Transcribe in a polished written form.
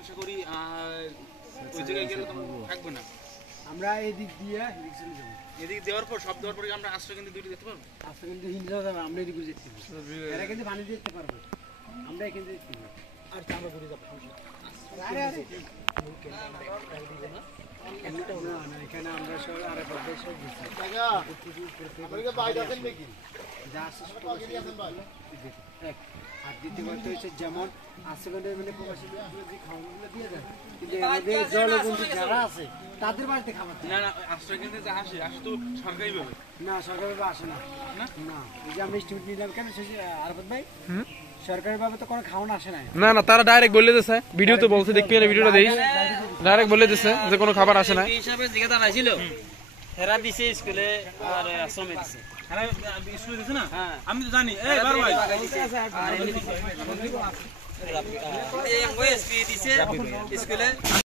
আশা করি ওই জায়গায় গেলে তোমরা থাকবে না। আমরা এই দিক দিয়ে চলে যাবো। এদিকে দেওয়ার পর সব দেওয়ার পরে আমরা আশ্রয় কিন্তু দুইটা দেখতে পারবো। আজকে কিন্তু হিন্দু যাবে, আমরা এদিকে যেতে পারবো। এরা কিন্তু পানি দিতে পারবো, আমরা এখানে যেতে পারবো। আর আমরা ঘুরে যাবো। আরে আরে এখানে আমরা সব আরে প্রদেশ গেছি। জায়গা আপনারা বাইরে আছেন নাকি? যা আছে সব আগে নিয়ে আসেন ভাই। এক আর দ্বিতীয় কথা হচ্ছে যেমন আশেপাশে মানে প্রবাসী যে খাবারগুলো দিয়ে দেন, কিন্তু আমাদের জলবন্ধু যারা আছে তাদের বাড়িতে খাবার না না আশ্রয় কিন্তু যে আসে তো সরকারি ভাবে না, সরকারিভাবে আসে না। না এই যে আমরা স্টুডেন্ট নিলাম কেন সে আরফত ভাই, সরকারিভাবে তো কোনো খাওয়ানো আসে না। না না তারা ডাইরেক্ট বলে দিয়েছে, ভিডিও তো বলছে, দেখবি না ভিডিওটা দেই, ডাইরেক্ট বলে দিয়েছে যে কোনো খাবার আসে না। এই হিসাবে জিজ্ঞাসা জানাইছিল হেরা দিছে স্কুলে আর আশ্রমে দিছে। হ্যাঁ স্কুলে দিছে না, আমি তো জানি। এই বার ভাই আর এমনি দিছে এই এমওএসপি দিছে স্কুলে।